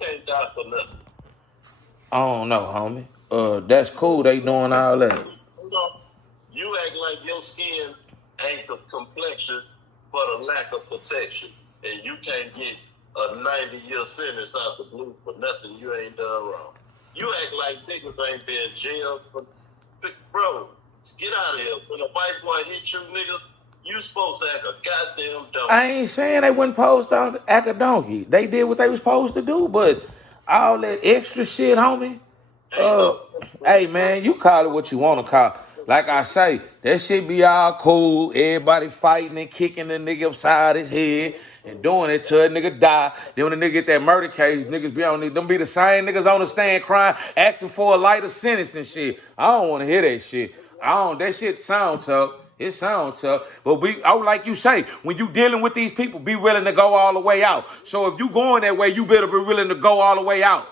can't die for nothing. I don't know, homie. That's cool. They doing all that. Hold on. You act like your skin ain't the complexion for the lack of protection, and you can't get a 90-year sentence out the blue for nothing you ain't done wrong. You act like niggas ain't been jailed for. Bro, get out of here. When a white boy hit you, nigga, you supposed to act a goddamn donkey. I ain't saying they wasn't supposed to act a donkey. They did what they was supposed to do, but all that extra shit, homie. Ain't no. Hey man, you call it what you want to call. Like I say, that shit be all cool. Everybody fighting and kicking the nigga upside his head and doing it till a nigga die. Then when the nigga get that murder case, niggas be on them be the same niggas on the stand crying, asking for a lighter sentence and shit. I don't want to hear that shit. That shit sound tough. It sounds tough, but like you say, when you dealing with these people, be willing to go all the way out. So if you going that way, you better be willing to go all the way out.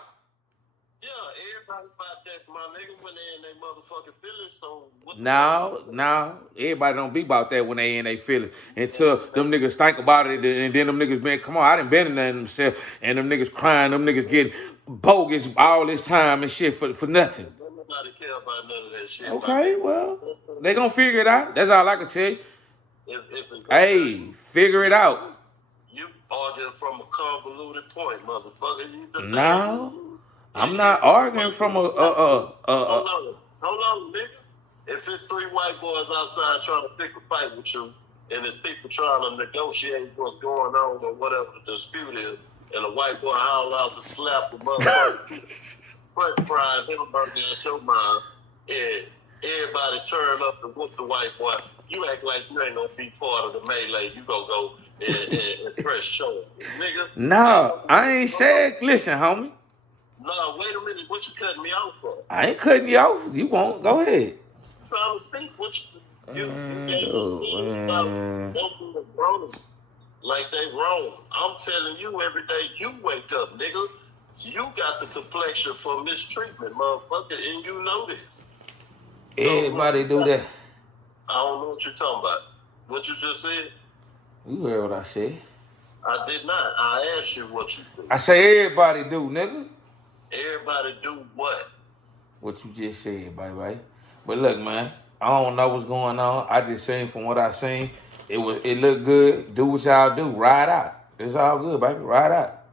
Yeah, everybody about that, my nigga, when they in their motherfucking feelings. So what? No, everybody don't be about that when they in their feelings. Until them niggas think about it, and then them niggas been, come on, I done been in that themselves, and them niggas crying, them niggas getting bogus all this time and shit for nothing. Nobody care about none of that shit. Okay, well, they gonna figure it out. That's all I can tell you. If it's Hey, figure it out. You arguing from a convoluted point, motherfucker. No, I'm not arguing from Hold on, nigga. If it's three white boys outside trying to pick a fight with you, and there's people trying to negotiate what's going on or whatever the dispute is, and a white boy howl out to slap the motherfucker, French fries, hamburger at your mind, and everybody turn up to whoop the white boy, you act like you ain't gonna be part of the melee. You gonna go and press show, nigga. No, I ain't said. Listen, homie. No, wait a minute. What you cutting me off for? I ain't cutting you off. You won't. Go ahead. I'm trying to speak. What you wrong, like they wrong. I'm telling you, every day you wake up, nigga, you got the complexion for mistreatment, motherfucker, and you know this. Everybody do that. I don't know what you're talking about. What you just said? You heard what I said. I did not. I asked you what you do. I say everybody do, nigga. Everybody do what? What you just said, baby. But look, man, I don't know what's going on. I just seen from what I seen, it looked good. Do what y'all do. Ride out. It's all good, baby. Ride out.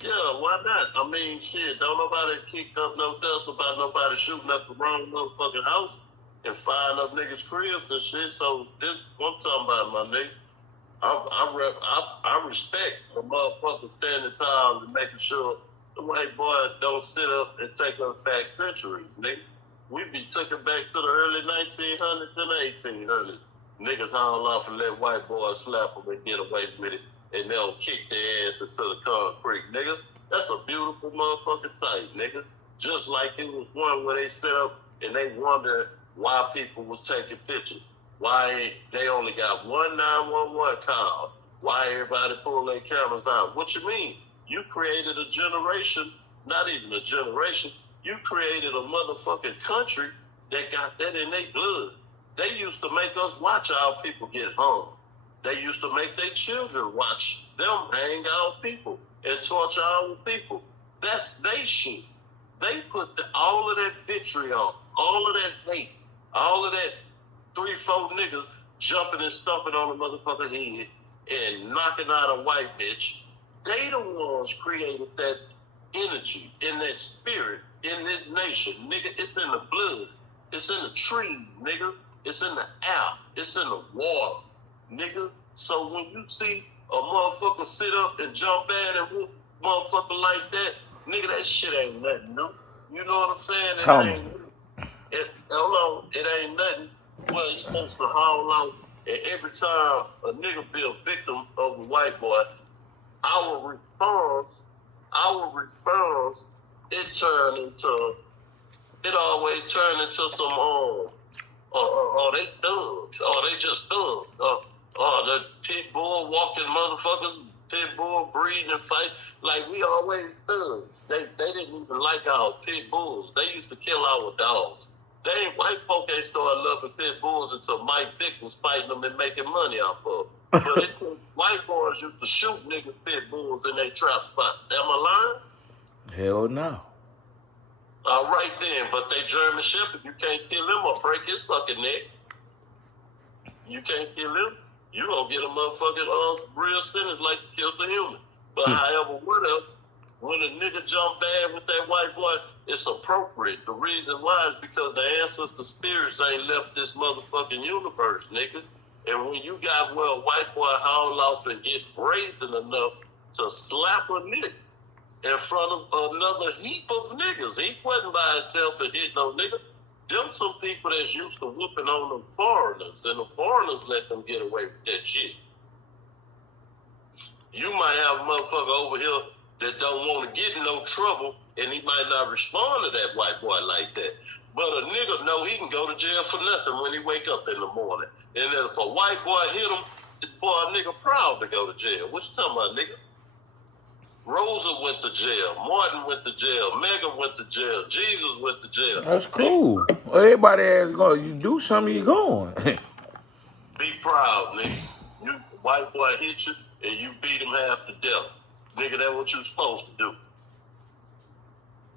Yeah, why not? I mean, shit, don't nobody kick up no dust about nobody shooting up the wrong motherfucking house and firing up niggas' cribs and shit. So this what I'm talking about, my nigga. I respect the motherfucker standing tall and making sure the white boy don't sit up and take us back centuries, nigga. We be taken back to the early 1900s and 1800s. Niggas haul off and let white boys slap them and get away with it, and they'll kick their ass into the concrete, nigga. That's a beautiful motherfucking sight, nigga. Just like it was one where they set up and they wondered why people was taking pictures. Why they only got one 911 call. Why everybody pull their cameras out. What you mean? You created a generation, not even a generation, you created a motherfucking country that got that in their blood. They used to make us watch our people get hung. They used to make their children watch them hang our people and torture our people. That's they shit. They put all of that vitriol, all of that hate, all of that 3-4 niggas jumping and stomping on the motherfucker head and knocking out a white bitch. They the ones created that energy and that spirit in this nation, nigga. It's in the blood. It's in the trees, nigga. It's in the air. It's in the water, nigga. So when you see a motherfucker sit up and jump at and whoop motherfucker like that, nigga, that shit ain't nothing, no. You know what I'm saying? It ain't nothing. Well, it's supposed to haul out, and every time a nigga be a victim of a white boy, our response, it always turn into some, they thugs, or they just thugs, the pit bull walking motherfuckers, pit bull breeding and fight, like we always thugs. They didn't even like our pit bulls. They used to kill our dogs. White folk ain't started loving pit bulls until Mike Vick was fighting them and making money off of them. But white boys used to shoot niggas pit bulls in their trap spot. Am I lying? Hell no. All right then, but they German Shepherd, you can't kill him or break his fucking neck. You can't kill him. You gonna get a motherfucking real sentence like you killed the human. But however, whatever, when a nigga jump bad with that white boy, it's appropriate. The reason why is because the ancestor spirits ain't left this motherfucking universe, nigga. And when you got where a white boy haul off and get brazen enough to slap a nigga in front of another heap of niggas, he wasn't by himself and hit no nigga. Them some people that's used to whooping on them foreigners, and the foreigners let them get away with that shit. You might have a motherfucker over here that don't want to get in no trouble, and he might not respond to that white boy like that. But a nigga know he can go to jail for nothing when he wake up in the morning. And then if a white boy hit him, boy, a nigga proud to go to jail. What you talking about, nigga? Rosa went to jail. Martin went to jail. Megan went to jail. Jesus went to jail. That's cool. Well, everybody has go. You do something, you going. Be proud, nigga. You white boy hit you and you beat him half to death. Nigga, that's what you supposed to do.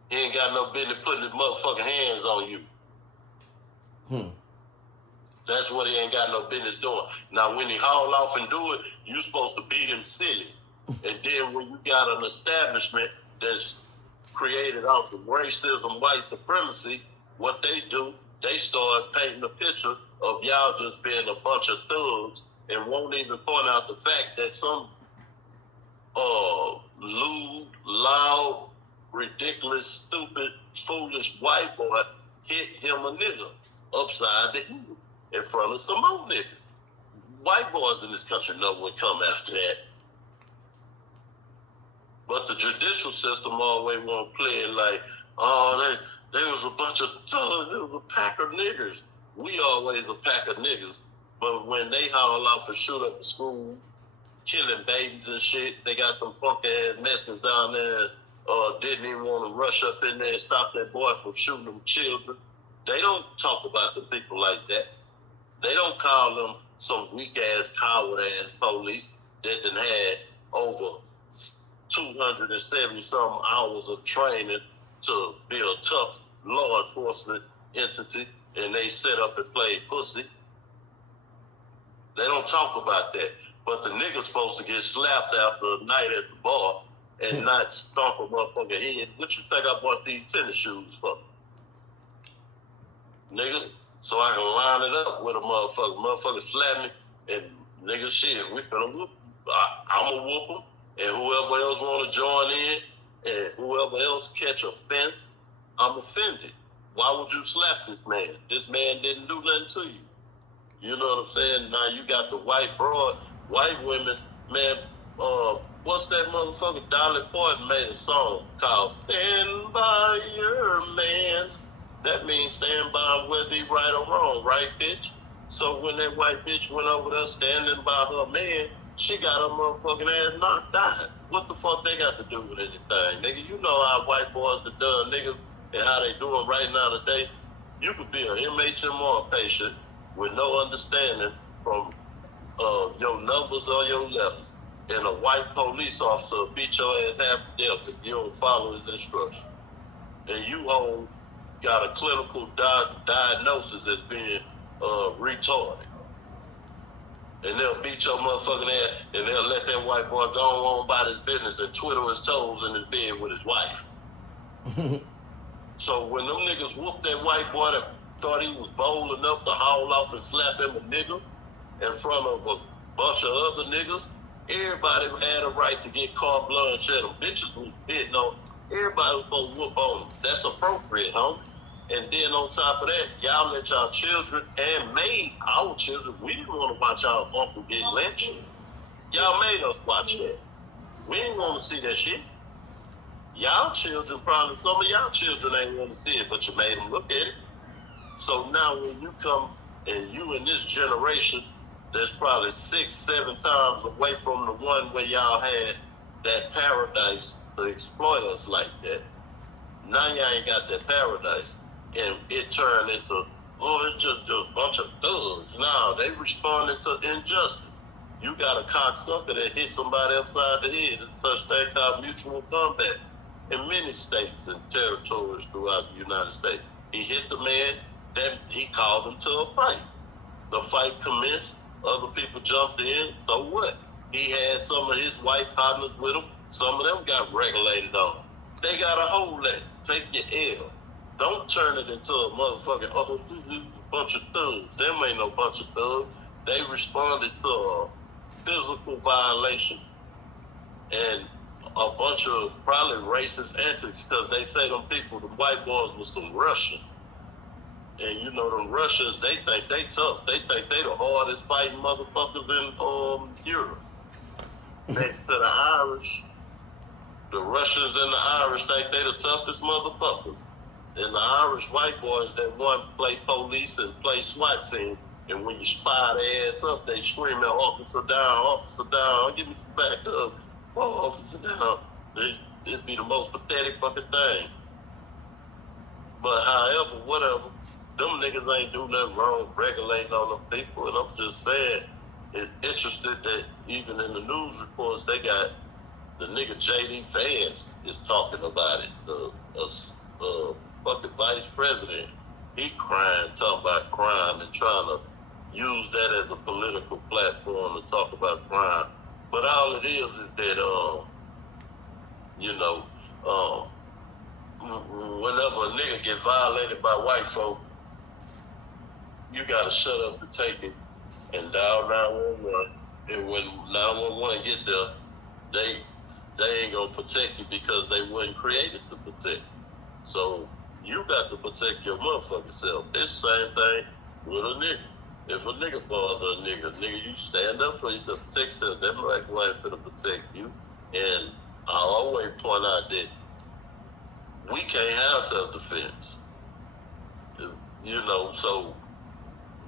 He ain't got no business putting his motherfucking hands on you. That's what he ain't got no business doing. Now, when he haul off and do it, you supposed to beat him silly. And then when you got an establishment that's created out of racism, white supremacy, what they do, they start painting a picture of y'all just being a bunch of thugs and won't even point out the fact that some lewd, loud, ridiculous, stupid, foolish white boy hit him a nigga upside the head in front of some more niggas. White boys in this country know what come after that. But the judicial system always want to play it like, oh, they was a bunch of thugs, it was a pack of niggers. We always a pack of niggas. But when they haul off and shoot up the school, killing babies and shit, they got them punk ass messings down there, didn't even want to rush up in there and stop that boy from shooting them children. They don't talk about the people like that. They don't call them some weak ass, coward ass police that done had over 270 some hours of training to be a tough law enforcement entity, and they set up and play pussy. They don't talk about that. But the nigga's supposed to get slapped after a night at the bar and not stomp a motherfucker head. What you think I bought these tennis shoes for? Nigga, so I can line it up with a motherfucker. Motherfucker slap me, and nigga, shit, we finna whoop him. I'ma whoop him, and whoever else wanna join in, and whoever else catch offense, I'm offended. Why would you slap this man? This man didn't do nothing to you. You know what I'm saying? Now you got the white women, man, what's that motherfucker? Dolly Parton made a song called Stand By Your Man. That means stand by him whether he right or wrong, right, bitch? So when that white bitch went over there standing by her man, she got her motherfucking ass knocked out. What the fuck they got to do with anything? Nigga, you know how white boys are done, niggas, and how they doing right now today. You could be an MHMR patient with no understanding from your numbers or your levels, and a white police officer will beat your ass half to death if you don't follow his instructions. And you got a clinical diagnosis as being retarded. And they'll beat your motherfucking ass, and they'll let that white boy go on about his business and twiddle his toes in his bed with his wife. So when them niggas whooped that white boy that thought he was bold enough to haul off and slap him a nigga in front of a bunch of other niggas, everybody had a right to get carte blanche at them. Bitches was bitten on. Everybody was supposed to whoop on them. That's appropriate, homie. And then on top of that, y'all let y'all children and made our children, we didn't want to watch our uncle get lynched. Y'all made us watch that. We didn't want to see that shit. Y'all children, probably some of y'all children ain't want to see it, but you made them look at it. So now when you come and you in this generation that's probably 6-7 times away from the one where y'all had that paradise to exploit us like that. Now y'all ain't got that paradise. And it turned into, it's just a bunch of thugs. Now they responding to injustice. You got a cocksucker that hit somebody upside the head. It's such thing called mutual combat. in many states and territories throughout the United States. He hit the man, then he called him to a fight. The fight commenced, other people jumped in, so what? He had some of his white partners with him, some of them got regulated on. They gotta hold that, take your L. Don't turn it into a motherfucking bunch of thugs. Them ain't no bunch of thugs. They responded to a physical violation and a bunch of probably racist antics because they say them people, the white boys, was some Russian. And you know them Russians, they think they tough. They think they the hardest fighting motherfuckers in Europe. Next to the Irish, the Russians and the Irish think they the toughest motherfuckers. And the Irish white boys that want to play police and play SWAT team, and when you fire their ass up, they scream out, officer down, give me some back up, oh, officer down. It'd be the most pathetic fucking thing. But however, whatever, them niggas ain't do nothing wrong regulating on them people, and I'm just saying, it's interesting that even in the news reports, they got the nigga J.D. Vance is talking about it, the fucking vice president. He crying, talking about crime and trying to use that as a political platform to talk about crime. But all it is that, whenever a nigga get violated by white folk, you gotta shut up and take it and dial 911. And when 911 get there, they ain't gonna protect you because they weren't created to protect. So you got to protect your motherfucking self. It's the same thing with a nigga. If a nigga bother a nigga, you stand up for yourself, protect yourself. That black wife finna protect you. And I always point out that we can't have self-defense. So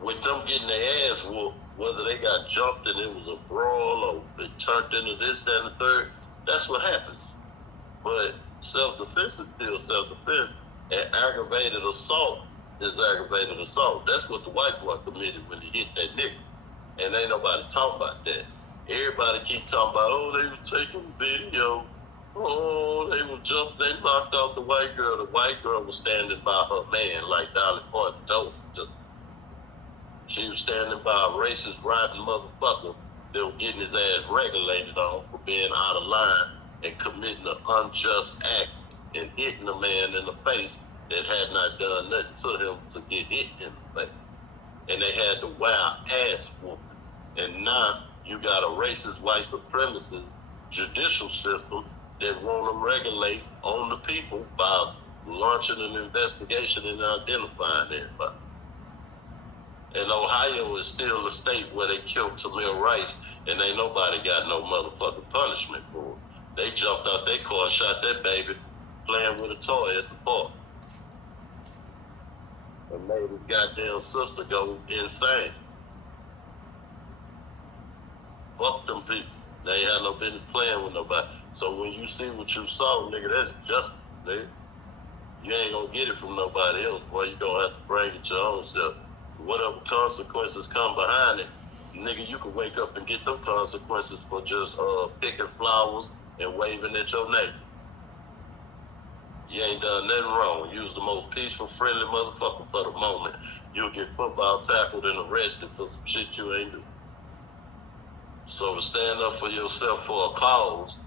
with them getting their ass whooped, whether they got jumped and it was a brawl or it turned into this, that, and the third, that's what happens. But self-defense is still self-defense, and aggravated assault is aggravated assault. That's what the white boy committed when he hit that nigga. And ain't nobody talking about that. Everybody keep talking about, oh, they was taking video. Oh, they were jumping, they knocked out the white girl. The white girl was standing by her man, like Dolly Parton told her. She was standing by a racist, rotten motherfucker that was getting his ass regulated on for being out of line and committing an unjust act and hitting a man in the face that had not done nothing to him to get hit in the face. And they had the wild ass whooping. And now you got a racist white supremacist judicial system that want to regulate on the people by launching an investigation and identifying everybody. And Ohio is still a state where they killed Tamir Rice and ain't nobody got no motherfucking punishment for it. They jumped out their car, shot that baby playing with a toy at the park. And made his goddamn sister go insane. Fuck them people. They ain't had no business playing with nobody. So when you see what you saw, nigga, that's justice, nigga. You ain't gonna get it from nobody else, boy. You gonna have to bring it your own self. Whatever consequences come behind it, nigga, you can wake up and get them consequences for just picking flowers and waving at your neighbor. You ain't done nothing wrong. You was the most peaceful, friendly motherfucker for the moment. You'll get football tackled and arrested for some shit you ain't do. So to stand up for yourself for a cause,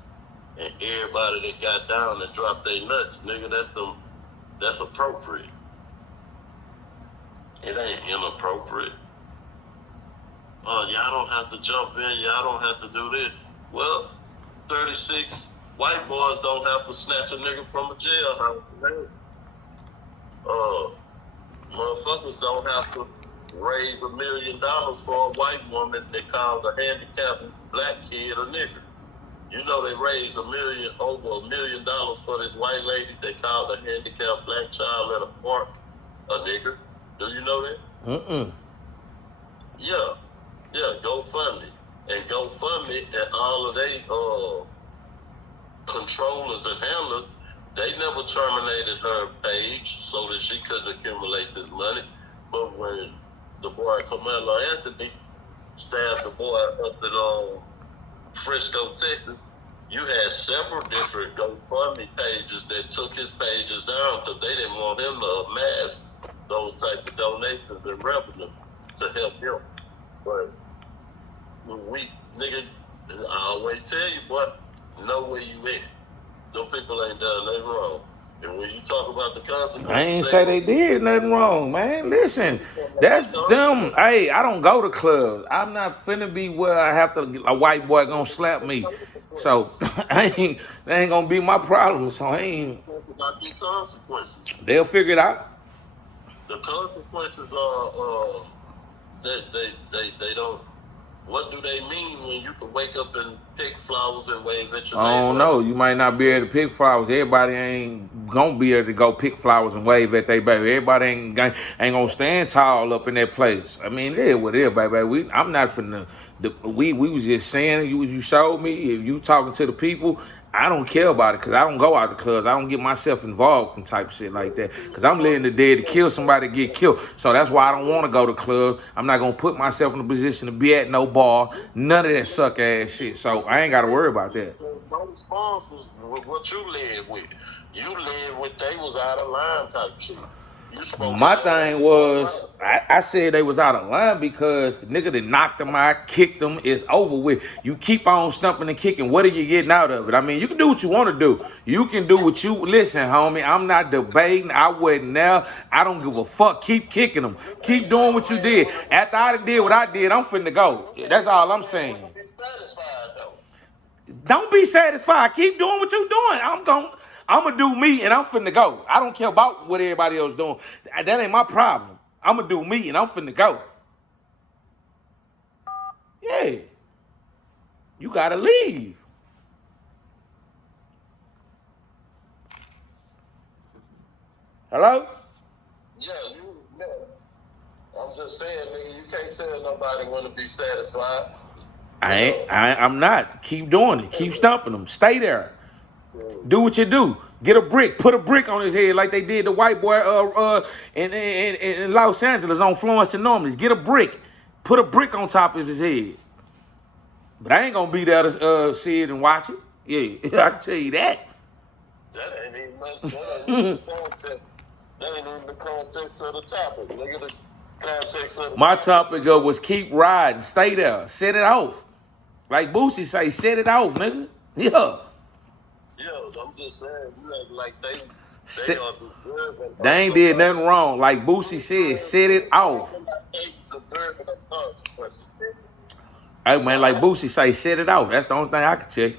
and everybody that got down and dropped their nuts, nigga, that's appropriate. It ain't inappropriate. Y'all don't have to jump in, y'all don't have to do this. Well, 36 white boys don't have to snatch a nigga from a jailhouse. Motherfuckers don't have to raise $1 million for a white woman they called a handicapped black kid a nigga. You know they raised over $1 million for this white lady they called a handicapped black child at a park a nigga. Do you know that? Yeah, GoFundMe. And GoFundMe and all of they controllers and handlers, they never terminated her page so that she couldn't accumulate this money. But when the boy Carmelo Anthony stabbed the boy up in Frisco, Texas, you had several different GoFundMe pages that took his pages down because they didn't want him to amass those types of donations and revenue to help him. But nigga, I always tell you, boy, know where you at. Those people ain't done nothing wrong. And when you talk about the consequences, I ain't say they did nothing wrong, man. Listen, that's them. Hey, I don't go to clubs. I'm not finna be where I have to. A white boy gonna slap me, so that ain't gonna be my problem. So I ain't. about the consequences. They'll figure it out. The consequences are that they don't. What do they mean when you can wake up and pick flowers and wave at your I don't neighbor? know. You might not be able to pick flowers. Everybody ain't gonna be able to go pick flowers and wave at their baby. Everybody ain't gonna stand tall up in that place. I mean, it is what it is, baby. I'm not finna. We was just saying. You showed me. If you talking to the people, I don't care about it because I don't go out to clubs. I don't get myself involved in type of shit like that because I'm letting the dead to kill somebody get killed. So that's why I don't want to go to clubs. I'm not gonna put myself in a position to be at no bar. None of that suck ass shit. So I ain't got to worry about that. My response was what you led with. You led with they was out of line type shit. You spoke. My thing was, I said they was out of line because nigga that knocked them out, kicked them, it's over with. You keep on stumping and kicking. What are you getting out of it? I mean, you can do what you want to do. You can do what you, listen, homie, I'm not debating. I wasn't there. I don't give a fuck. Keep kicking them. Keep doing what you did. After I did what I did, I'm finna go. That's all I'm saying. Don't be satisfied. Keep doing what you're doing. I'm gonna do me and I'm finna go. I don't care about what everybody else doing. That ain't my problem. I'm gonna do me and I'm finna go. Yeah. You gotta leave. Hello? Yeah, I'm just saying, nigga, you can't tell nobody when to be satisfied. I'm not. Keep doing it. Keep stumping them. Stay there. Do what you do. Get a brick. Put a brick on his head like they did the white boy in Los Angeles on Florence and Normans. Get a brick. Put a brick on top of his head. But I ain't gonna be there to see it and watch it. Yeah, I can tell you that. That ain't even much. That ain't even the context of the topic. Look at the context of the My topic. topic was keep riding. Stay there. Set it off. Like Boosie say, set it off, nigga. Yeah. Yeah, I'm just saying, you act like they are deserving. They ain't did nothing wrong. Like Boosie said, set it off. They deserving of consequences. Hey man, like Boosie say, set it off. That's the only thing I can tell you.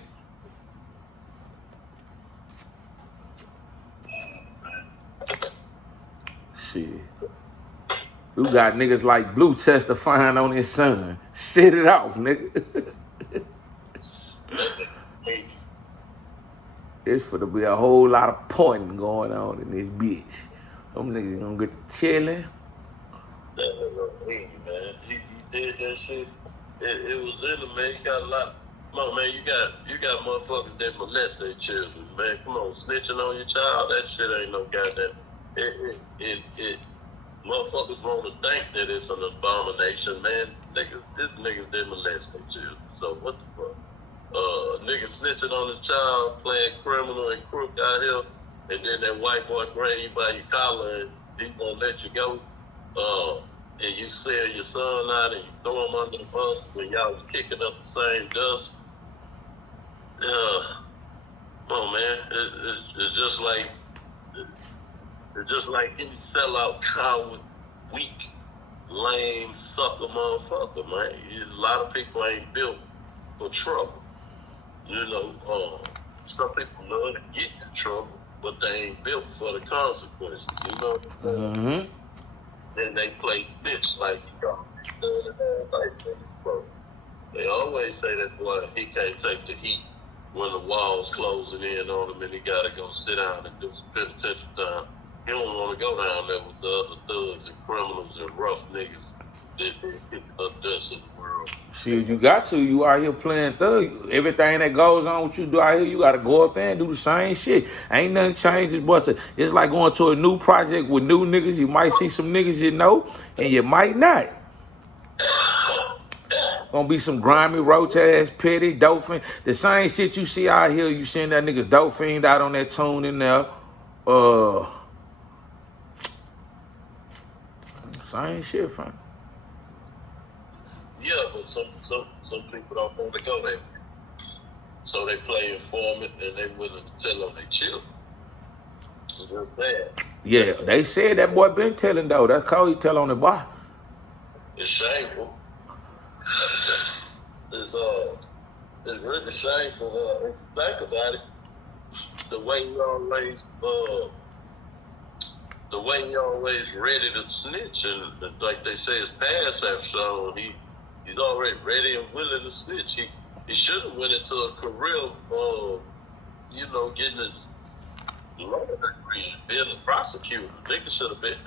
Shit. You got niggas like Blue testifying on his son. Set it off, nigga. It's for to be a whole lot of pointing going on in this bitch. Them niggas gonna get to chilling. Man, he did that shit. It was in the man. He got a lot. Come on, man. You got motherfuckers that molest their children, man. Come on, snitching on your child. That shit ain't no goddamn. It motherfuckers want to think that it's an abomination, man. Niggas didn't molest their children. So what the fuck? Niggas snitching on his child, playing criminal and crook out here, and then that white boy grab you by your collar and he gonna let you go. And you sell your son out and you throw him under the bus when y'all was kicking up the same dust. Come on, man. It's just like any sellout, coward, weak, lame, sucker motherfucker, man. A lot of people ain't built for trouble. You know, some people love to get in trouble, but they ain't built for the consequences, you know? Mm-hmm. Then they play bitch like you got. They always say that boy, he can't take the heat when the walls closing in on him and he gotta go sit down and do some penitentiary time. He don't want to go down there with the other thugs and criminals and rough niggas that pick up dust in the world. Shit, you got to. You out here playing thug. Everything that goes on with you do out here, you got to go up there and do the same shit. Ain't nothing changes, but it's like going to a new project with new niggas. You might see some niggas you know, and you might not. Gonna be some grimy, roach ass, petty, dolphin. The same shit you see out here, you seeing that nigga dolphin out on that tune in there. Same shit, fam. Yeah, but some people don't want to go there. So they play informant and they willing to tell on their children. It's just sad. Yeah, they said that boy been telling though. That's how he tell on the boy. It's shameful. It's really shameful. If you think about it, the way you always ready to snitch, and like they say, his past have shown he's already ready and willing to snitch. He should have went into a career of, getting his law degree and being a prosecutor. Nigga should have been.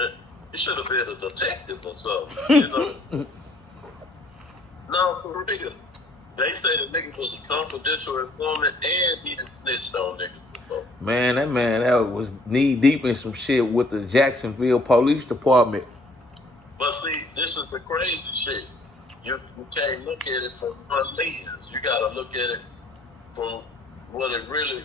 He should have been a detective or something. No, for real. They say the nigga was a confidential informant and he done snitched on niggas before. Man, that was knee deep in some shit with the Jacksonville Police Department. But see, this is the crazy shit. You can't look at it from one lens. You gotta look at it from what it really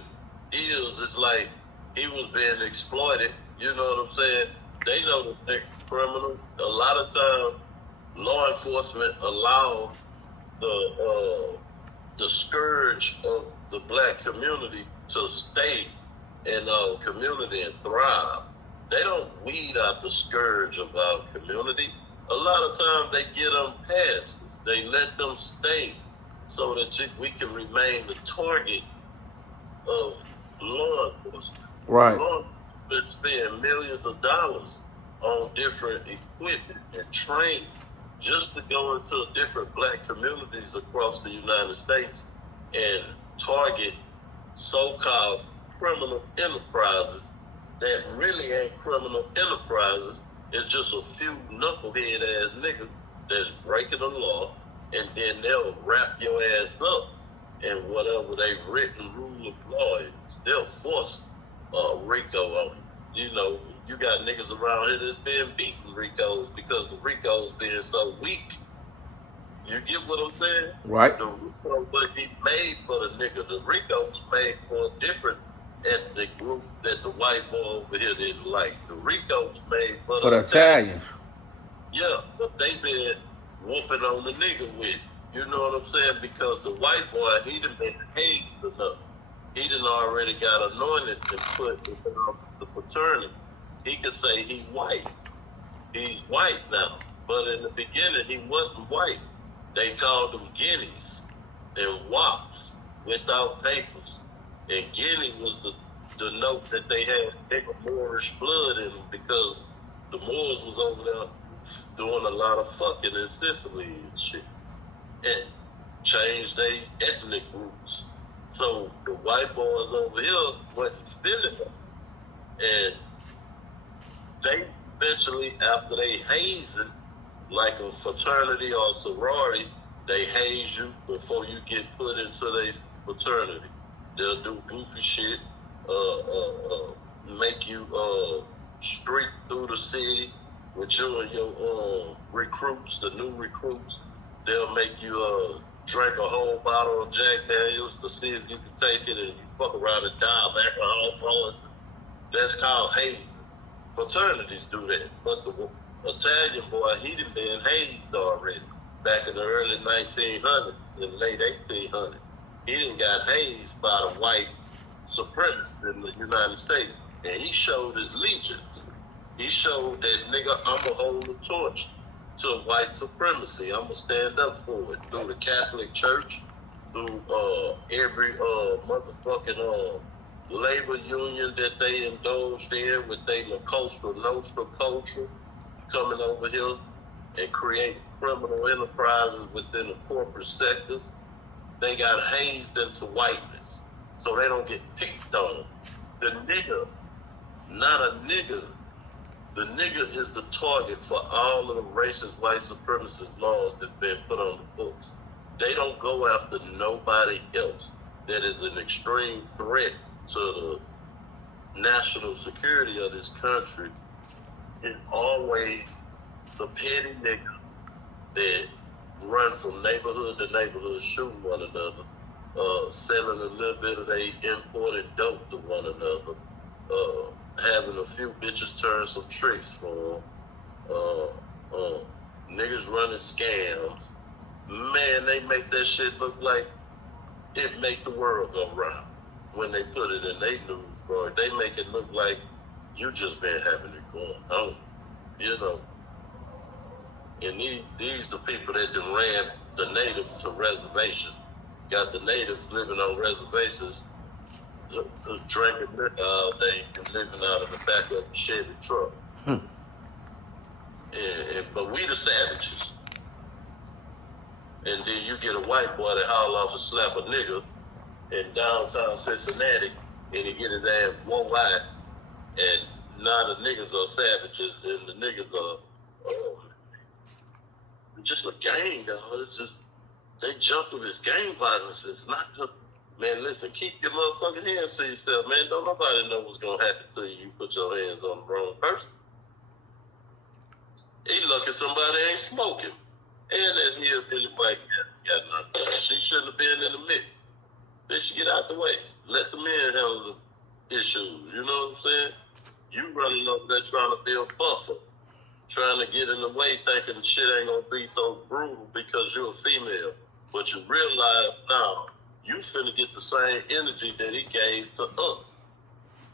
is. It's like he was being exploited. You know what I'm saying? They know the nigga's criminal. A lot of times, law enforcement allow the scourge of the black community to stay in our community and thrive. They don't weed out the scourge of our community. A lot of times they get them passes. They let them stay so that we can remain the target of law enforcement. Right. Law enforcement spend millions of dollars on different equipment and training just to go into different black communities across the United States and target so-called criminal enterprises that really ain't criminal enterprises. It's just a few knucklehead ass niggas that's breaking the law, and then they'll wrap your ass up in whatever they written rule of law is. They'll force RICO on you. You know, you got niggas around here that's being beaten RICOs because the RICOs being so weak. You get what I'm saying? Right. The RICO wasn't made for the nigga. The RICO was made for a different ethnic group that the white boy over here didn't like. The RICO was made for the Italians. Yeah, but they been whooping on the nigga with. You know what I'm saying? Because the white boy, he done been hazed enough. He done already got anointed and put in the fraternity. He could say he white. He's white now. But in the beginning, he wasn't white. They called them guineas and wops without papers. And guinea was the note that they had nigga Moorish blood in them because the Moors was over there doing a lot of fucking in Sicily and shit. And changed their ethnic groups. So the white boys over here wasn't feeling them. And they eventually, after they haze it, like a fraternity or a sorority, they haze you before you get put into their fraternity. They'll do goofy shit, make you streak through the city with you and your recruits, the new recruits. They'll make you drink a whole bottle of Jack Daniels to see if you can take it, and you fuck around and die of alcohol poisoning. That's called hazing. Fraternities do that, but the Italian boy, he done been hazed already back in the early 1900s, in the late 1800s. He done got hazed by the white supremacists in the United States, and he showed his allegiance. He showed that, nigga, I'ma hold the torch to white supremacy. I'ma stand up for it through the Catholic Church, through every motherfucking labor union that they indulged in with their La Costa Nostra culture, coming over here and create criminal enterprises within the corporate sectors. They got hazed into whiteness so they don't get picked on. The nigga, not a nigga. The nigga is the target for all of the racist white supremacist laws that's been put on the books. They don't go after nobody else that is an extreme threat to the national security of this country. It's always the petty nigga that run from neighborhood to neighborhood, shooting one another, selling a little bit of they imported dope to one another, having a few bitches turn some tricks for them, niggas running scams. Man, they make that shit look like it make the world go round when they put it in their news, bro. They make it look like you just been having it going on, you know. And these the people that done ran the natives to reservations. Got the natives living on reservations, drinking liquor all day and living out of the back of a Chevy truck. But we the savages. And then you get a white boy that haul off and slap a nigga in downtown Cincinnati, and he get his ass one wide, and now the niggas are savages, and the niggas are just a gang, dog. It's just, they jump through this gang violence. It's not good. Man, listen, keep your motherfucking hands to yourself, man. Don't nobody know what's gonna happen to you. You put your hands on the wrong person. He lucky somebody ain't smoking. And that hillbilly white got nothing. She shouldn't have been in the mix. Bitch, get out the way. Let the men handle the issues. You know what I'm saying? You running up there trying to build buffer, trying to get in the way, thinking shit ain't gonna be so brutal because you're a female. But you realize now you finna get the same energy that he gave to us.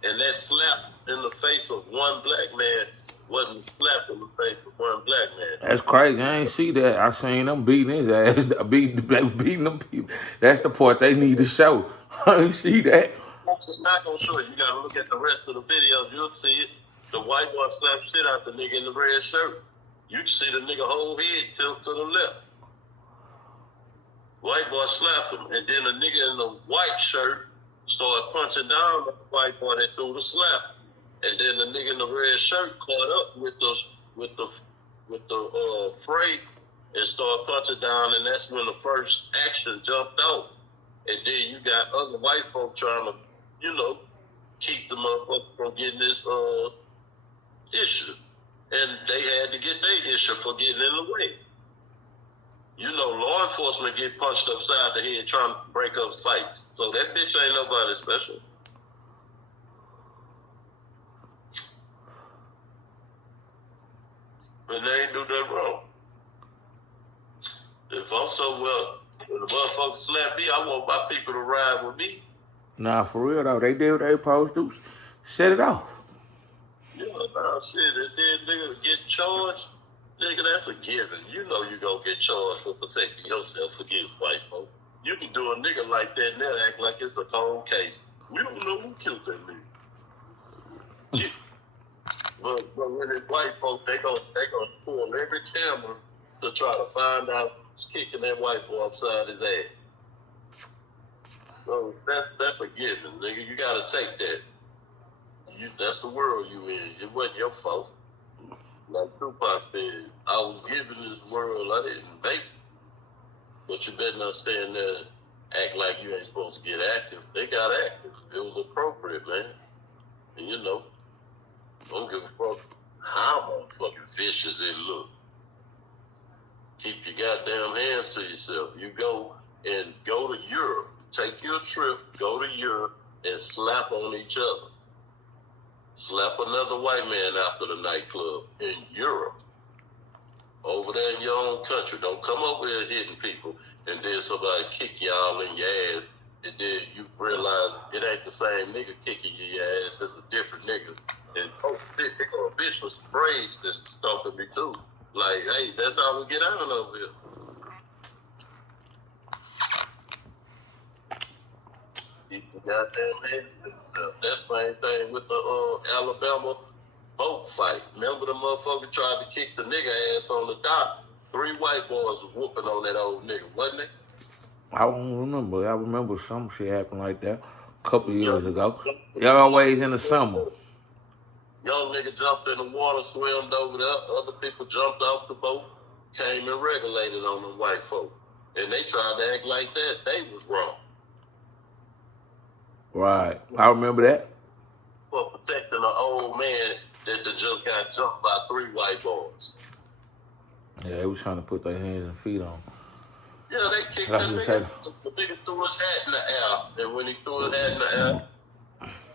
And that slap in the face of one black man wasn't a slap in the face of one black man. That's crazy. I ain't see that. I seen them beating his ass. Beating them people. That's the part they need to show. I ain't see that. I'm not gonna show you. You gotta look at the rest of the videos. You'll see it. The white boy slapped shit out the nigga in the red shirt. You can see the nigga whole head tilt to the left. White boy slapped him, and then the nigga in the white shirt started punching down the white boy that threw the slap. And then the nigga in the red shirt caught up with the freight and started punching down, and that's when the first action jumped out. And then you got other white folk trying to, you know, keep the motherfucker from getting this issue. And they had to get their issue for getting in the way. You know, law enforcement get punched upside the head trying to break up fights. So that bitch ain't nobody special. And they ain't do that wrong. If I'm so well, when the motherfucker slap me, I want my people to ride with me. Nah, for real though, they did what they supposed to. Set it off. Yeah, nah, shit. And then nigga get charged, nigga, that's a given. You know you gonna get charged for protecting yourself against white folk. You can do a nigga like that and they'll act like it's a cold case. We don't know who killed that nigga. Yeah. But when it's white folk, they gonna pull every camera to try to find out who's kicking that white boy upside his ass. So that's a given, nigga. You gotta take that. That's the world you in. It wasn't your fault. Like Tupac said, I was given this world, I didn't make it. But you better not stand there and act like you ain't supposed to get active. They got active. It was appropriate, man. And you know, don't give a fuck how motherfucking vicious it look. Keep your goddamn hands to yourself. You go to Europe, take your trip, go to Europe and slap on each other. Slap another white man after the nightclub in Europe. Over there in your own country. Don't come over here hitting people and then somebody kick y'all in your ass and then you realize it ain't the same nigga kicking you in your ass, it's a different nigga. And oh shit, they got a bitch with some braids that's stomping me too. Like, hey, that's how we get out over here. Keep the goddamn hands to yourself. That's the same thing with the Alabama boat fight. Remember the motherfucker tried to kick the nigga ass on the dock? 3 white boys was whooping on that old nigga, wasn't they? I don't remember. I remember some shit happened like that a couple years ago. Y'all always in the summer. Young nigga jumped in the water, swam over there. Other people jumped off the boat, came and regulated on the white folk. And they tried to act like that. They was wrong. Right. I remember that. For protecting an old man that just got jumped by 3 white boys. Yeah, they was trying to put their hands and feet on. Yeah, they kicked that nigga. The nigga threw his hat in the air. And when he threw his hat in the air,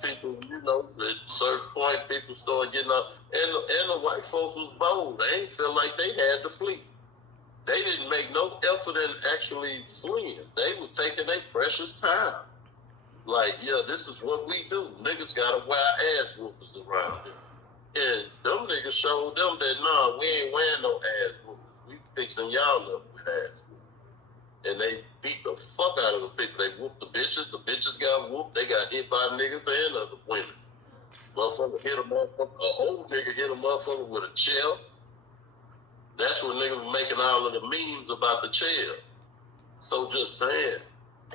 people, you know, at a certain point, people started getting up. And the white folks was bold. They ain't feel like they had to flee. They didn't make no effort in actually fleeing. They was taking their precious time. Like, yeah, this is what we do. Niggas gotta wear ass whoopers around here. And them niggas showed them that, nah, we ain't wearing no ass whoopers. We fixing y'all up with ass whoopers. And they beat the fuck out of the people. They whooped the bitches. The bitches got whooped. They got hit by niggas and other women. Motherfucker hit a motherfucker. An old nigga hit a motherfucker with a chair. That's when niggas were making all of the memes about the chair. So just saying,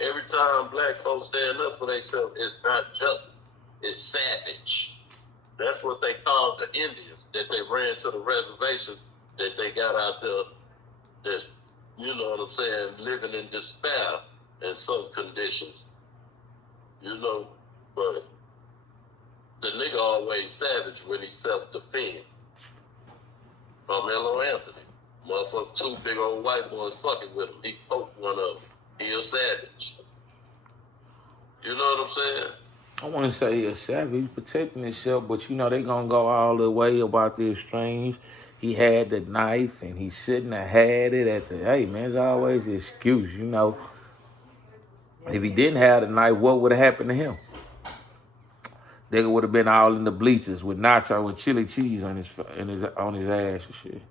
every time black folks stand up for themselves, it's not justice. It's savage. That's what they called the Indians that they ran to the reservation that they got out there that's, you know what I'm saying, living in despair in some conditions. You know, but the nigga always savage when he self-defend. Carmelo Anthony. Motherfucker, two big old white boys fucking with him. He poked one of them. He a savage. You know what I'm saying? I wouldn't say he's a savage. He's protecting himself, but you know they gonna go all the way about the extremes. He had the knife, and he shouldn't have had it at the. Hey man, there's always an excuse, you know. If he didn't have the knife, what would have happened to him? Nigga would have been all in the bleachers with nacho and chili cheese on his ass and shit.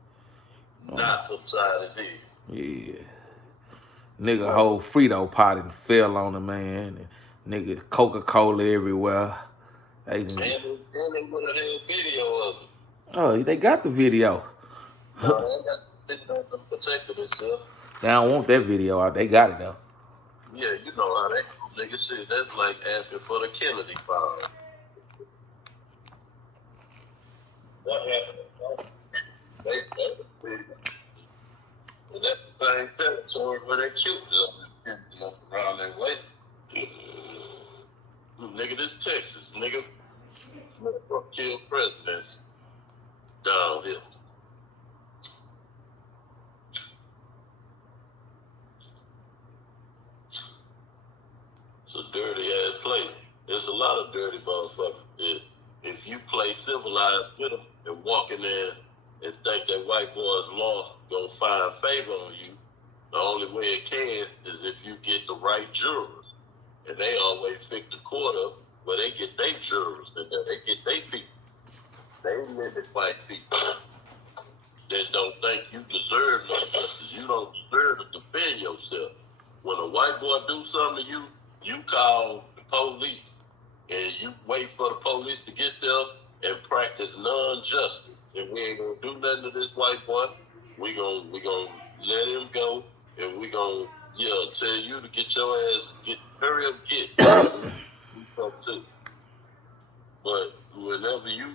Knots upside his head. Yeah. Nigga whole Frito pot and fell on the man. And nigga Coca-Cola everywhere. And they would have had video of it. Oh, they got the video. No, they got them protecting themselves. They don't want that video out. They got it though. Yeah, you know how that nigga shit. That's like asking for the Kennedy file. What happened? And that's the same territory where they killed them around that way. Nigga, this Texas, nigga. Kill presidents downhill. It's a dirty ass place. There's a lot of dirty motherfuckers. If you play civilized with them and walk in there and think that white boy's law gonna find favor on you, the only way it can is if you get the right jurors. And they always pick the court up where they get their jurors in there. They get their people. They limit white people that don't think you deserve no justice. You don't deserve to defend yourself. When a white boy do something to you, you call the police. And you wait for the police to get there and practice non-justice. And we ain't gonna do nothing to this white boy. We gonna let him go, and we gonna tell you to get your ass, hurry up, get. But whenever you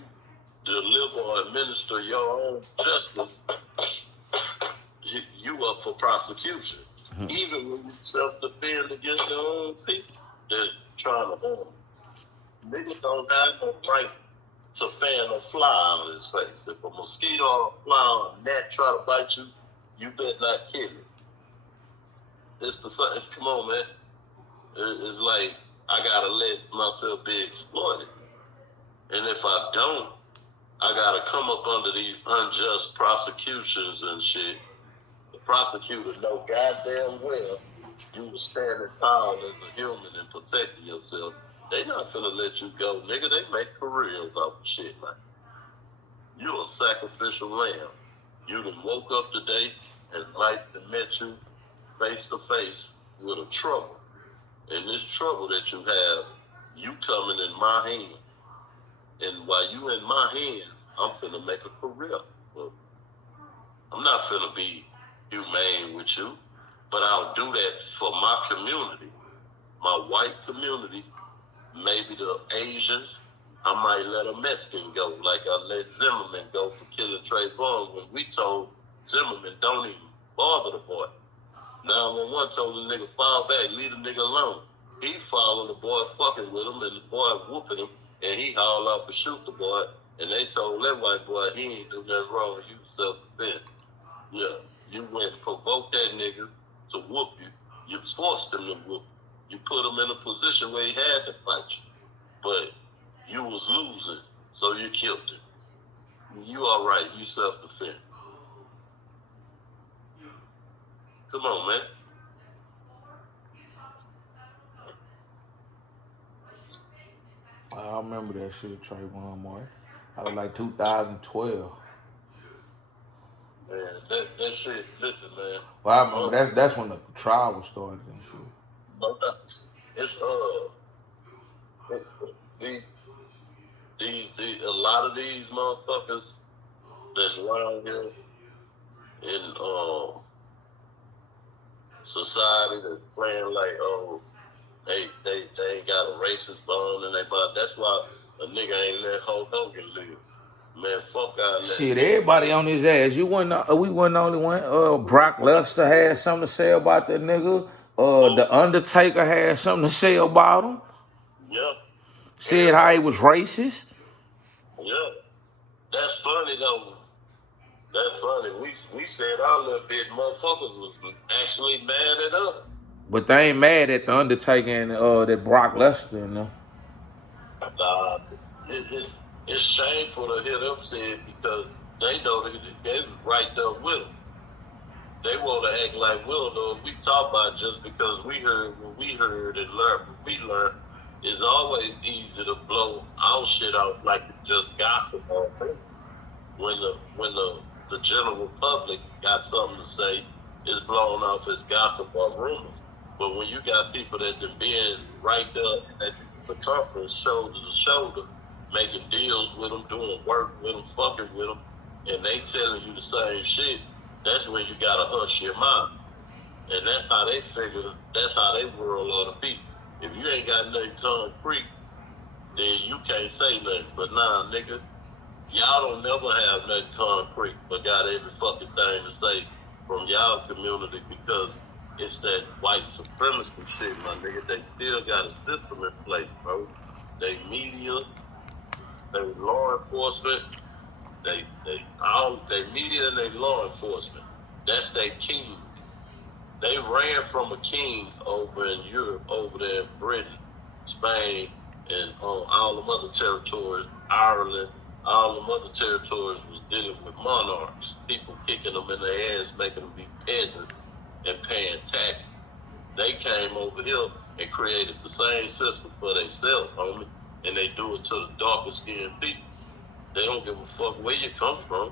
deliver or administer your own justice, you up for prosecution. Mm-hmm. Even when you self-defend against your own people, they're trying to harm you. Niggas don't have no right to fan a fly on his face. If a mosquito or a fly or a gnat try to bite you, you better not kill it. It's come on, man. It's like I gotta let myself be exploited. And if I don't, I gotta come up under these unjust prosecutions and shit. The prosecutor know goddamn well you were standing tall as a human and protecting yourself. They not finna let you go, nigga. They make careers off of shit like that. You a sacrificial lamb. You done woke up today and life done met you face to face with a trouble. And this trouble that you have, you coming in my hand. And while you in my hands, I'm finna make a career. But I'm not finna be humane with you, but I'll do that for my community, my white community. Maybe the Asians, I might let a Mexican go, like I let Zimmerman go for killing Trayvon when we told Zimmerman, don't even bother the boy. 911 told the nigga, fall back, leave the nigga alone. He followed the boy fucking with him, and the boy whooping him, and he hauled off and shoot the boy, and they told that white boy he ain't do nothing wrong, you self-defense. Yeah, you went and provoked that nigga to whoop you. You forced him to whoop you. You put him in a position where he had to fight you. But you was losing, so you killed him. You all right. You self-defense. Come on, man. I remember that shit, Trayvon Martin. I was like 2012. Man, that shit, listen, man. Well, I remember that's when the trial was started and shit. It's a lot of these motherfuckers that's around here in society that's playing like, oh, they ain't got a racist bone in their body. That's why a nigga ain't let Hulk Hogan live. Man, fuck out of that. Shit, everybody on his ass. We wasn't the only one. Brock Lesnar had something to say about that nigga. The Undertaker had something to say about him. Yeah. Said how he was racist. Yeah. That's funny though. That's funny. We said our little bit motherfuckers was actually mad at us. But they ain't mad at the Undertaker and that Brock Lesnar, you know. Nah, it's shameful to hear them say it because they know that they was right there with them. They want to act like we don't know what we talk about just because we heard what we heard and learned what we learned. It's always easy to blow our shit out like it's just gossip on things. When the general public got something to say, it's blown off as gossip or rumors. But when you got people that have been right there at the circumference, shoulder to shoulder, making deals with them, doing work with them, fucking with them, and they telling you the same shit, that's when you gotta hush your mouth. And that's how they figure, that's how they world ought to be. If you ain't got nothing concrete, then you can't say nothing. But nah, nigga, y'all don't never have nothing concrete, but got every fucking thing to say from y'all community because it's that white supremacy shit, my nigga. They still got a system in place, bro. They media, they law enforcement, they media and they law enforcement. That's their king. They ran from a king over in Europe, over there in Britain, Spain, and all them other territories, Ireland, all them other territories was dealing with monarchs, people kicking them in their ass, making them be peasants and paying taxes. They came over here and created the same system for themselves, homie, and they do it to the darker skinned people. They don't give a fuck where you come from,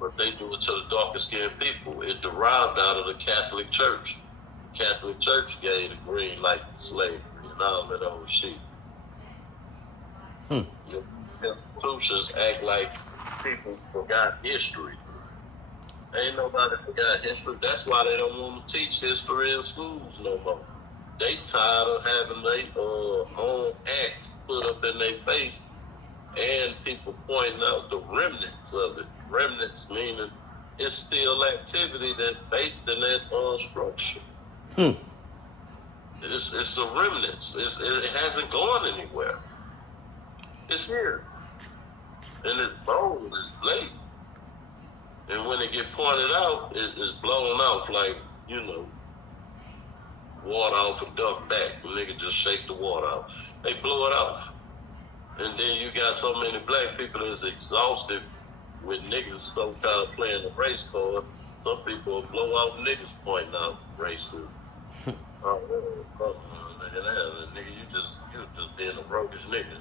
but they do it to the darker skinned people. It derived out of the Catholic Church. The Catholic Church gave the green light to slavery and all that old shit. Your institutions act like people forgot history. Ain't nobody forgot history. That's why they don't want to teach history in schools no more. They tired of having their own acts put up in their face and people pointing out the remnants of it. Remnants meaning it's still activity that's based in that structure. It's a remnants. It hasn't gone anywhere. It's here. And it's bold, it's blatant. And when it get pointed out, it's blown off like, you know, water off a duck back. The nigga just shake the water out. They blow it off. And then you got so many black people that's exhausted with niggas so-called playing the race card. Some people will blow off niggas pointing out racism. Nigga, you just being a roguish nigga.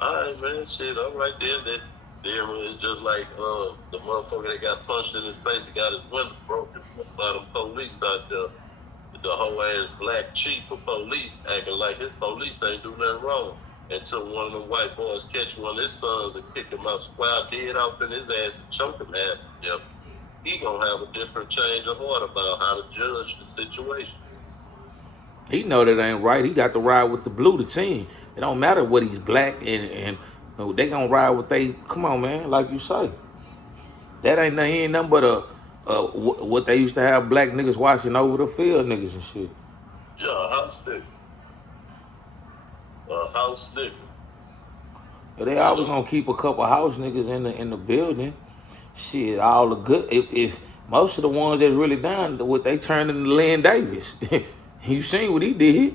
Alright, man, shit, all right then. Then it's just like the motherfucker that got punched in his face, he got his window broken by the police out there. The whole ass black chief of police acting like his police ain't do nothing wrong. Until one of them white boys catch one of his sons and kick him out square dead off in his ass and choke him half to death. He gonna have a different change of heart about how to judge the situation. He know that ain't right. He got to ride with the blue, the team. It don't matter what he's black and they gonna ride with they. Come on, man, like you say. That ain't nothing. He ain't nothing but what they used to have black niggas watching over the field niggas and shit. Yeah, a house nigga. A house nigga. But they always gonna keep a couple house niggas in the building. Shit, all the good. If Most of the ones that's really done, what they turned into Lynn Davis. You seen what he did.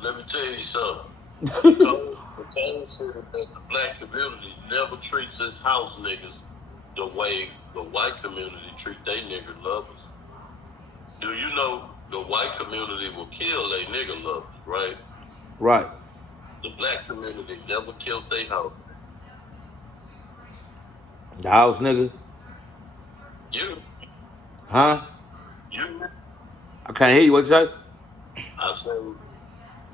Let me tell you something. The code said that the black community never treats its house niggas the way the white community treat they nigger lovers. Do you know the white community will kill they nigger lovers, right? Right. The black community never killed their house. The house nigga. You, Huh? you, I can't hear you. What you say? I say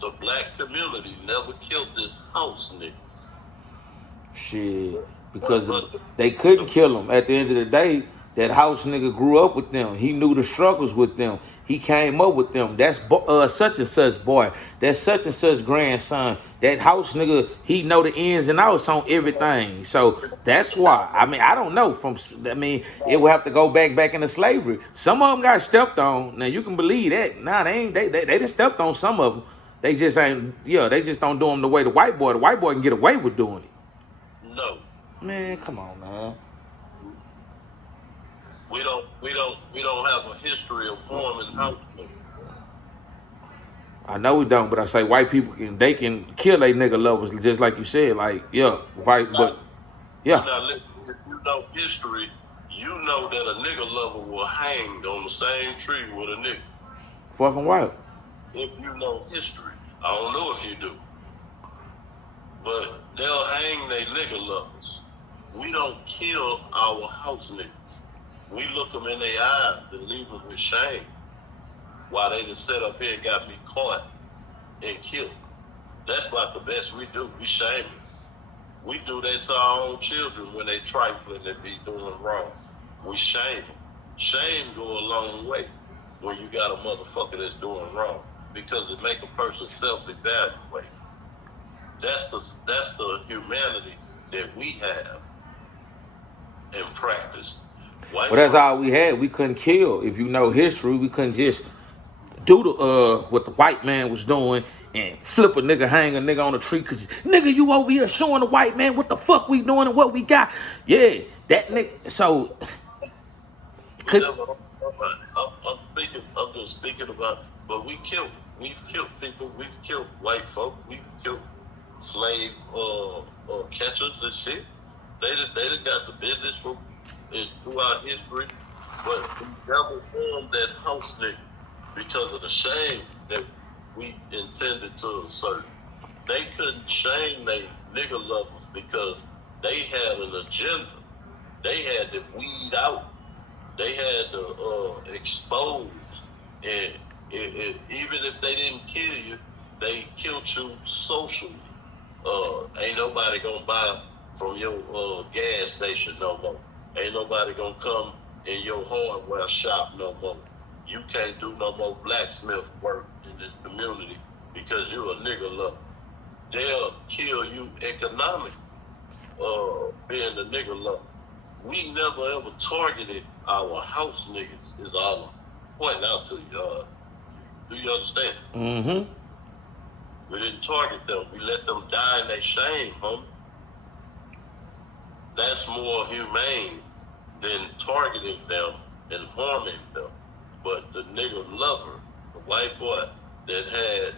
the black community never killed this house niggas. Shit. Because they couldn't kill him. At the end of the day, that house nigga grew up with them. He knew the struggles with them. He came up with them. That's such and such boy. That's such and such grandson. That house nigga, he know the ins and outs on everything. So that's why. I mean, I don't know. It would have to go back into slavery. Some of them got stepped on. Now you can believe that. Nah, they ain't. They just stepped on some of them. They just ain't. Yeah, they just don't do them the way the white boy. The white boy can get away with doing it. No. Man, come on, man. We don't have a history of harming house niggas. I know we don't, but I say white people can kill they nigga lovers just like you said, like but yeah. Now, if you know history, you know that a nigga lover will hang on the same tree with a nigga. Fucking white. If you know history, I don't know if you do, but they'll hang they nigga lovers. We don't kill our house niggas. We look them in their eyes and leave them with shame. While they just sat up here and got me caught and killed. That's about the best we do. We shame them. We do that to our own children when they trifling and be doing wrong. We shame them. Shame go a long way when you got a motherfucker that's doing wrong, because it make a person self-evaluate. That's the humanity that we have in practice. But that's all we had. We couldn't kill. If you know history, we couldn't just do what the white man was doing and flip a nigga, hang a nigga on a tree, cause nigga, you over here showing the white man what the fuck we doing and what we got. Yeah, that nigga. So I'm just speaking about, but we've killed people, we've killed white folk, we've killed slave catchers and shit. They done got the business throughout history, but we never formed that house nigga because of the shame that we intended to assert. They couldn't shame they nigga lovers because they had an agenda. They had to weed out. They had to expose. And even if they didn't kill you, they killed you socially. Ain't nobody gonna buy from your gas station no more. Ain't nobody gonna come in your hardware shop no more. You can't do no more blacksmith work in this community because you're a nigga lover. They'll kill you economically, being a nigga lover. We never ever targeted our house niggas, is all I'm pointing out to you. Do you understand? Mm-hmm. We didn't target them. We let them die in their shame, homie. That's more humane than targeting them and harming them. But the nigga lover, the white boy that had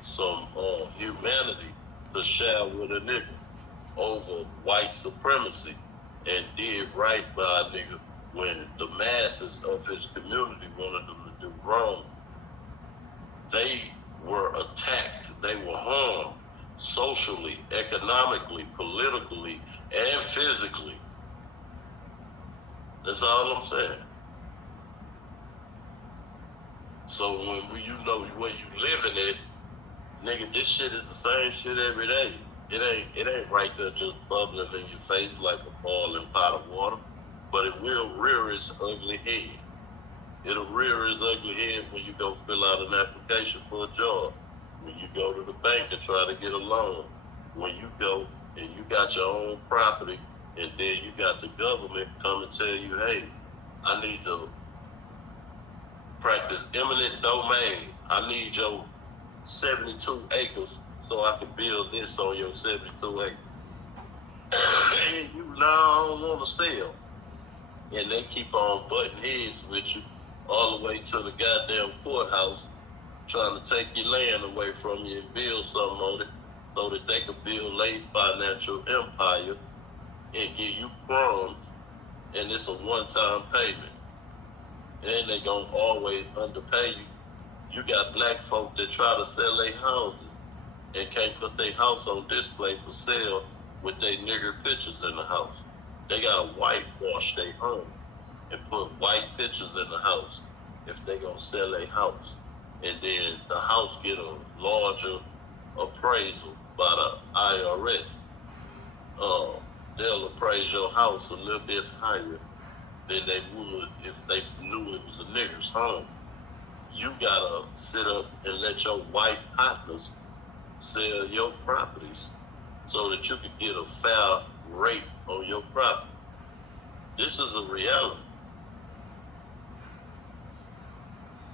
some humanity to share with a nigga over white supremacy and did right by a nigga when the masses of his community wanted them to do wrong. They were attacked, they were harmed socially, economically, politically, and physically. That's all I'm saying. So when you know where you living at, nigga, this shit is the same shit every day. It ain't right there just bubbling in your face like a boiling pot of water, but it will rear its ugly head. It'll rear its ugly head when you go fill out an application for a job, when you go to the bank and try to get a loan, when you go and you got your own property and then you got the government come and tell you, hey, I need to practice eminent domain. I need your 72 acres so I can build this on your 72 acres. And you now don't want to sell. and they keep on butting heads with you all the way to the goddamn courthouse, trying to take your land away from you and build something on it so that they could build a financial empire and give you crumbs, and it's a one-time payment. And they gonna always underpay you. You got black folk that try to sell their houses and can't put their house on display for sale with their nigger pictures in the house. They gotta whitewash their home and put white pictures in the house if they gonna sell their house. And then the house get a larger appraisal by the IRS. They'll appraise your house a little bit higher than they would if they knew it was a nigger's home. You gotta sit up and let your white partners sell your properties so that you can get a fair rate on your property. This is a reality.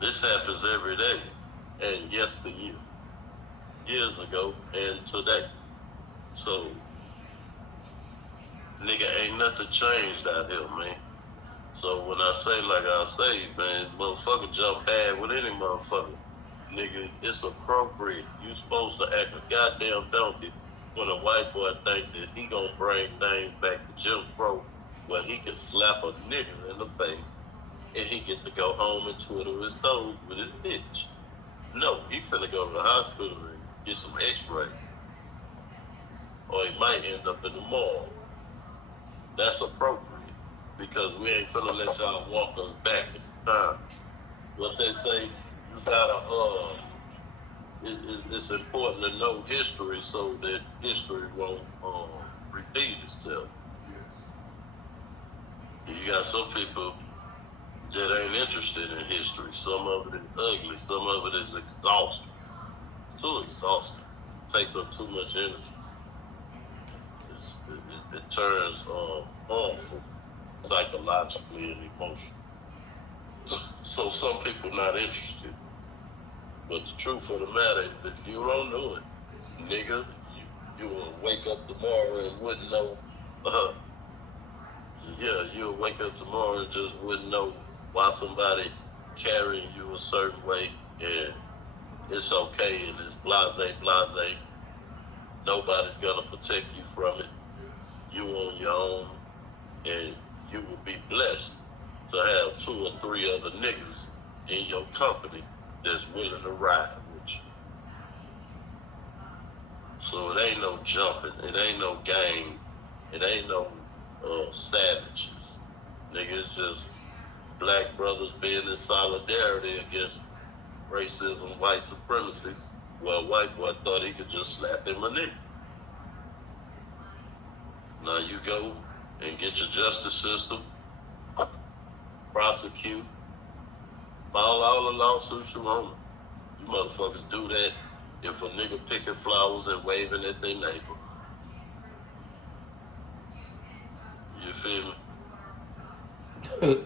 This happens every day, and yesteryear, years ago, and today. So, nigga, ain't nothing changed out here, man. So when I say like I say, man, motherfucker jump bad with any motherfucker. Nigga, it's appropriate. You supposed to act a goddamn donkey when a white boy think that he gonna bring things back to Jim Crow where he can slap a nigga in the face and he get to go home and twiddle his toes with his bitch. No, he finna go to the hospital and get some x-ray. Or he might end up in the morgue. That's appropriate. Because we ain't finna let y'all walk us back in time. What they say, you gotta, it's important to know history so that history won't repeat itself. You got some people that ain't interested in history. Some of it is ugly, some of it is exhausting. It's too exhausting. It takes up too much energy. It turns harmful psychologically and emotionally. So some people not interested. But the truth of the matter is if you don't do it, nigga, you will wake up tomorrow and wouldn't know. You'll wake up tomorrow and just wouldn't know why somebody carrying you a certain way and it's okay and it's blase. Nobody's gonna protect you from it. You on your own, and you will be blessed to have 2 or 3 other niggas in your company that's willing to ride with you. So it ain't no jumping, it ain't no game, it ain't no savages. Nigga, it's just black brothers being in solidarity against racism, white supremacy, where a white boy thought he could just slap him a nigga. Now you go and get your justice system, prosecute, file all the lawsuits you want. You motherfuckers do that if a nigga picking flowers and waving at their neighbor. You feel me?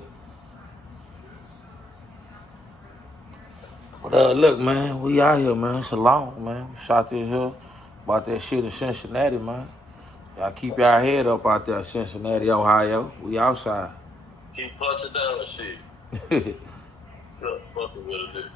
But look, man, we out here, man. It's a long, man. We shot this here about that shit in Cincinnati, man. Y'all keep y'all head up out there, Cincinnati, Ohio. We outside. Keep punching down and shit. Fucking with it.